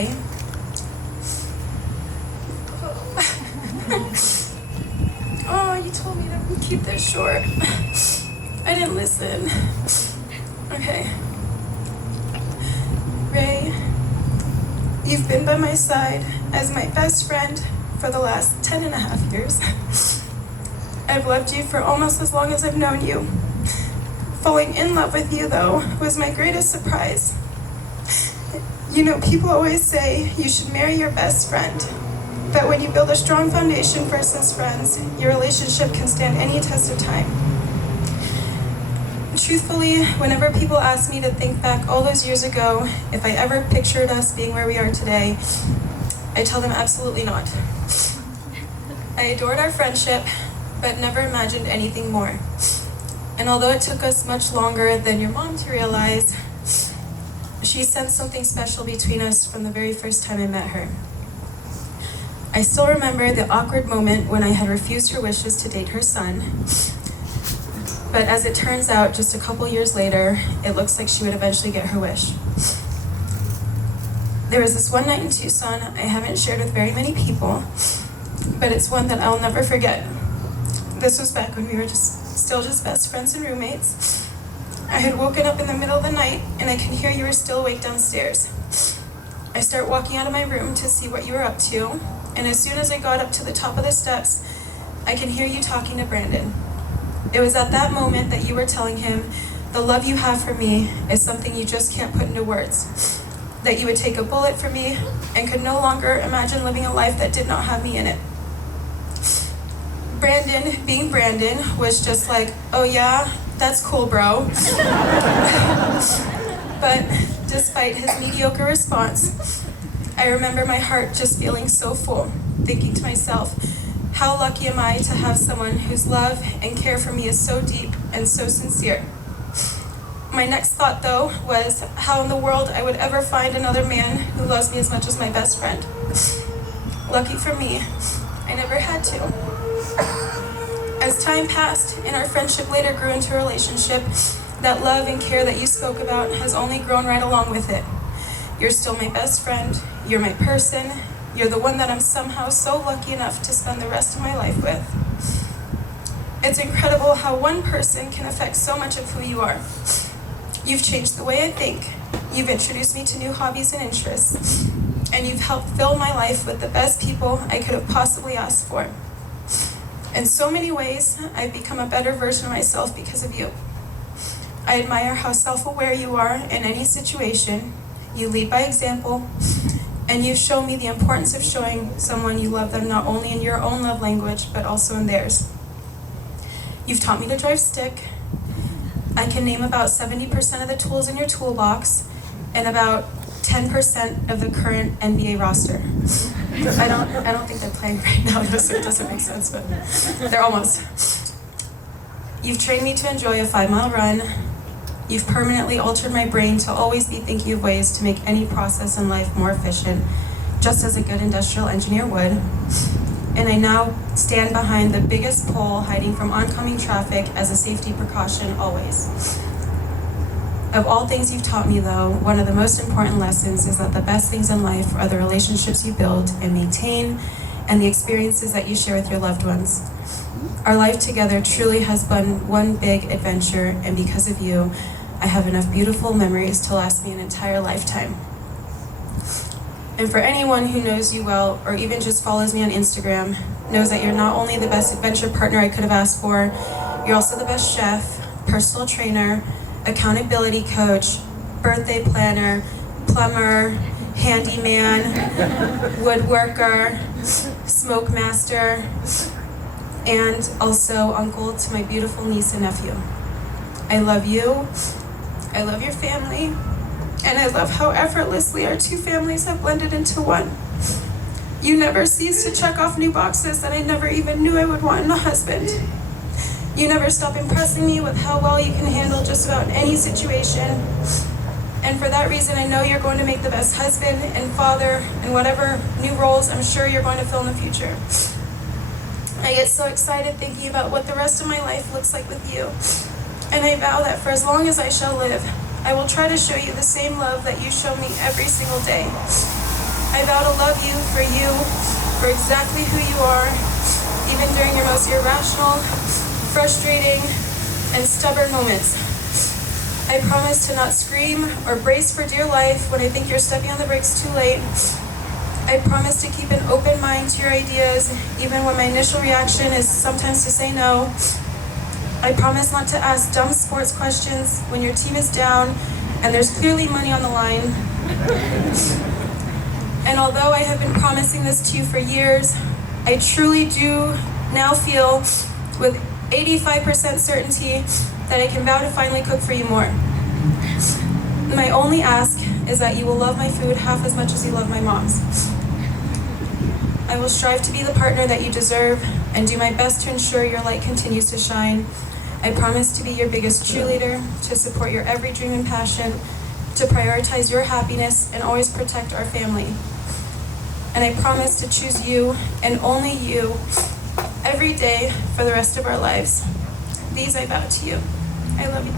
Ray. Oh, you told me to keep this short. I didn't listen. Okay. Ray, you've been by my side as my best friend for the last 10 and a half years. I've loved you for almost as long as I've known you. Falling in love with you, though, was my greatest surprise. You know, people always say you should marry your best friend. But when you build a strong foundation first as friends, your relationship can stand any test of time. Truthfully, whenever people ask me to think back all those years ago, if I ever pictured us being where we are today, I tell them absolutely not. I adored our friendship, but never imagined anything more. And although it took us much longer than your mom to realize, she sensed something special between us from the very first time I met her. I still remember the awkward moment when I had refused her wishes to date her son. But as it turns out, just a couple years later, it looks like she would eventually get her wish. There was this one night in Tucson I haven't shared with very many people, but it's one that I'll never forget. This was back when we were still just best friends and roommates. I had woken up in the middle of the night and I can hear you were still awake downstairs. I start walking out of my room to see what you were up to, and as soon as I got up to the top of the steps, I can hear you talking to Brandon. It was at that moment that you were telling him the love you have for me is something you just can't put into words. That you would take a bullet for me and could no longer imagine living a life that did not have me in it. Brandon, being Brandon, was just like, oh yeah, that's cool, bro. But despite his mediocre response, I remember my heart just feeling so full, thinking to myself, how lucky am I to have someone whose love and care for me is so deep and so sincere. My next thought, though, was how in the world I would ever find another man who loves me as much as my best friend. Lucky for me, I never had to. As time passed and our friendship later grew into a relationship, that love and care that you spoke about has only grown right along with it. You're still my best friend, you're my person, you're the one that I'm somehow so lucky enough to spend the rest of my life with. It's incredible how one person can affect so much of who you are. You've changed the way I think, you've introduced me to new hobbies and interests, and you've helped fill my life with the best people I could have possibly asked for. In so many ways, I've become a better version of myself because of you. I admire how self-aware you are in any situation. You lead by example, and you show me the importance of showing someone you love them not only in your own love language, but also in theirs. You've taught me to drive stick. I can name about 70% of the tools in your toolbox and about 10% of the current NBA roster. I don't think they're playing right now, so it doesn't make sense, but they're almost. You've trained me to enjoy a 5-mile run. You've permanently altered my brain to always be thinking of ways to make any process in life more efficient, just as a good industrial engineer would. And I now stand behind the biggest pole hiding from oncoming traffic as a safety precaution always. Of all things you've taught me, though, one of the most important lessons is that the best things in life are the relationships you build and maintain, and the experiences that you share with your loved ones. Our life together truly has been one big adventure, and because of you, I have enough beautiful memories to last me an entire lifetime. And for anyone who knows you well, or even just follows me on Instagram, knows that you're not only the best adventure partner I could have asked for, you're also the best chef, personal trainer, accountability coach, birthday planner, plumber, handyman, woodworker, smoke master, and also uncle to my beautiful niece and nephew. I love you, I love your family, and I love how effortlessly our two families have blended into one. You never cease to check off new boxes that I never even knew I would want in a husband. You never stop impressing me with how well you can handle just about any situation. And for that reason, I know you're going to make the best husband and father and whatever new roles I'm sure you're going to fill in the future. I get so excited thinking about what the rest of my life looks like with you. And I vow that for as long as I shall live, I will try to show you the same love that you show me every single day. I vow to love you, for exactly who you are, even during your most irrational, frustrating, and stubborn moments. I promise to not scream or brace for dear life when I think you're stepping on the brakes too late. I promise to keep an open mind to your ideas, even when my initial reaction is sometimes to say no. I promise not to ask dumb sports questions when your team is down and there's clearly money on the line. And although I have been promising this to you for years, I truly do now feel with 85% certainty that I can vow to finally cook for you more. My only ask is that you will love my food half as much as you love my mom's. I will strive to be the partner that you deserve and do my best to ensure your light continues to shine. I promise to be your biggest cheerleader, to support your every dream and passion, to prioritize your happiness and always protect our family. And I promise to choose you and only you every day for the rest of our lives. These I vow to you. I love you.